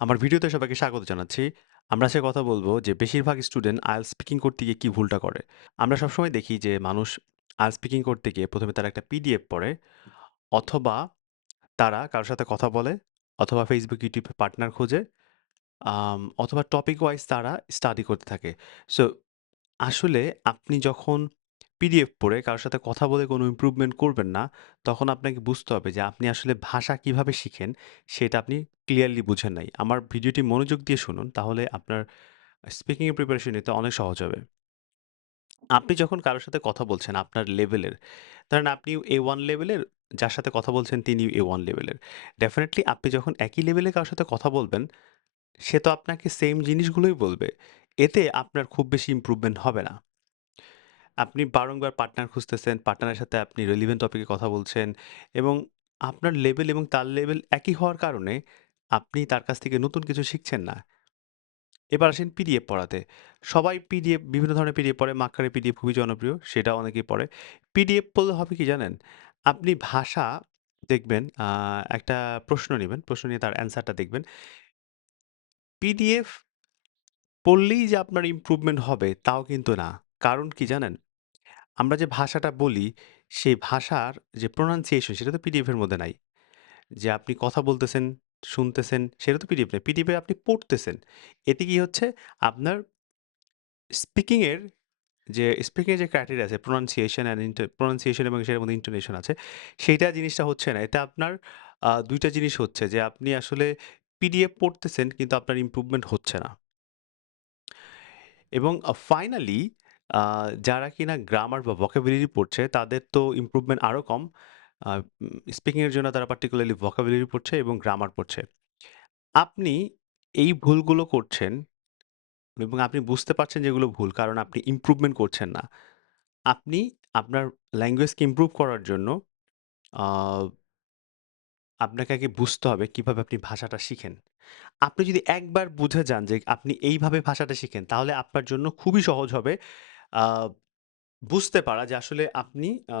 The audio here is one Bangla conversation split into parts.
আমার ভিডিওতে সবাইকে স্বাগত জানাচ্ছি। আমরা আজকে কথা বলব যে বেশিরভাগ স্টুডেন্ট IELTS স্পিকিং করতে গিয়ে কি ভুলটা করে। আমরা সবসময় দেখি যে মানুষ IELTS স্পিকিং করতে গিয়ে ১ম এ তারা একটা পিডিএফ পড়ে অথবা তারা কারো সাথে কথা বলে অথবা Facebook, YouTube এ পার্টনার খোঁজে অথবা টপিক ওয়াইজ তারা স্টাডি করতে থাকে। সো আসলে আপনি যখন পিডিএফ পড়ে কারো সাথে কথা বলে কোনো ইমপ্রুভমেন্ট করবেন না, তখন আপনাকে বুঝতে হবে যে আপনি আসলে ভাষা কিভাবে শিখেন সেটা আপনি ক্লিয়ারলি বুঝেন নাই। আমার ভিডিওটি মনোযোগ দিয়ে শুনুন তাহলে আপনার স্পিকিং এর প্রিপারেশন নিতে অনেক সহজ হবে। আপনি যখন কারো সাথে কথা বলছেন আপনার লেভেলের, ধরেন আপনি A1 লেভেলের, যার সাথে কথা বলছেন তিনিও A1 লেভেলের। ডেফিনিটলি আপনি যখন একই লেভেলে কারো সাথে কথা বলবেন, সে তো আপনাকে সেইম জিনিসগুলোই বলবে। এতে আপনার খুব বেশি ইমপ্রুভমেন্ট হবে না। আপনি বারংবার পার্টনার খুঁজতেছেন, পার্টনারের সাথে আপনি রেলেভেন্ট টপিকে কথা বলছেন এবং আপনার লেভেল এবং তার লেভেল একই হওয়ার কারণে আপনি তার কাছ থেকে নতুন কিছু শিখছেন না। এবার আসেন পিডিএফ পড়াতে। সবাই পিডিএফ বিভিন্ন ধরনের পিডিএফ পড়ে। মাক্কারে পিডিএফ খুবই জনপ্রিয়, সেটাও অনেকেই পড়ে। পিডিএফ পড়লে হবে কি জানেন? আপনি ভাষা দেখবেন একটা প্রশ্ন নিবেন, প্রশ্ন নিয়ে তার অ্যান্সারটা দেখবেন। পিডিএফ পড়লেই যে আপনার ইমপ্রুভমেন্ট হবে তাও কিন্তু না। কারণ কি জানেন? আমরা যে ভাষাটা বলি, সেই ভাষার যে pronunciation সেটা তো পিডিএফ এর মধ্যে নাই। যে আপনি কথা বলতেছেন, শুনতেছেন সেটা তো পিডিএফ নাই। পিডিএফ এ আপনি পড়তেছেন। এতে কি হচ্ছে? আপনার স্পিকিং এর স্পিকিং এর যে ক্রাইটেরিয়া আছে pronunciation এবং সেটার মধ্যে intonation আছে, সেইটা জিনিসটা হচ্ছে না। এতে আপনার ২ টা জিনিস হচ্ছে যে আপনি আসলে পিডিএফ পড়তেছেন কিন্তু আপনার ইমপ্রুভমেন্ট হচ্ছে না। এবং ফাইনালি আ যারা কিনা গ্রামার বা ভোকাবুলারি পড়ছে তাদের তো ইমপ্রুভমেন্ট আরো কম। স্পিকিং এর জন্য তারা পার্টিকুলারলি ভোকাবুলারি পড়ছে এবং গ্রামার পড়ছে। আপনি এই ভুলগুলো করছেন এবং আপনি বুঝতে পারছেন যে এগুলো ভুল কারণ আপনি ইমপ্রুভমেন্ট করছেন না। আপনি আপনার ল্যাঙ্গুয়েজকে ইমপ্রুভ করার জন্য আ আপনাকে আগে বুঝতে হবে কিভাবে আপনি ভাষাটা শিখেন। আপনি যদি একবার বুঝে যান যে আপনি এইভাবে ভাষাটা শিখেন তাহলে আপনার জন্য খুবই সহজ হবে আ বুঝতে পারা যে আসলে আপনি আ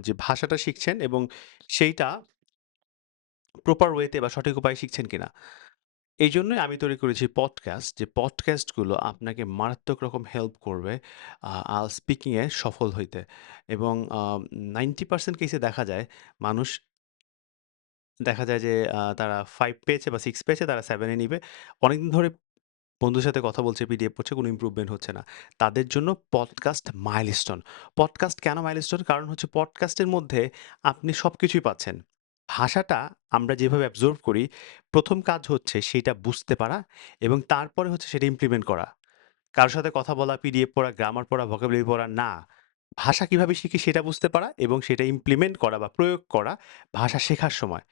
যে ভাষাটা শিখছেন এবং সেইটা প্রপার ওয়েতে বা সঠিক উপায়ে শিখছেন কিনা। এইজন্যই আমি তৈরি করেছি পডকাস্ট, যে পডকাস্টগুলো আপনাকে মারাত্মক রকম হেল্প করবে স্পিকিং এ সফল হইতে। এবং 90% কেসে মানুষ দেখা যায় যে তারা 5 পেয়েছে বা 6 পেয়েছে তারা 7 এ নিবে। অনেকদিন ধরে বন্ধুর সাথে কথা বলছে, পিডিএফ পড়ছে, কোনো ইমপ্রুভমেন্ট হচ্ছে না। তাদের জন্য পডকাস্ট মাইলস্টোন। পডকাস্ট কেন মাইলস্টোন? কারণ হচ্ছে পডকাস্টের মধ্যে আপনি সবকিছুই পাচ্ছেন। ভাষাটা আমরা যেভাবে অ্যাবজর্ব করি, ১ম কাজ হচ্ছে সেইটা বুঝতে পারা এবং তারপরে হচ্ছে সেটা ইমপ্লিমেন্ট করা। কারো সাথে কথা বলা, পিডিএফ পড়া, গ্রামার পড়া, ভোকাবুলারি পড়া না। ভাষা কিভাবে শিখি সেটা বুঝতে পারা এবং সেটা ইমপ্লিমেন্ট করা বা প্রয়োগ করা ভাষা শেখার সময়।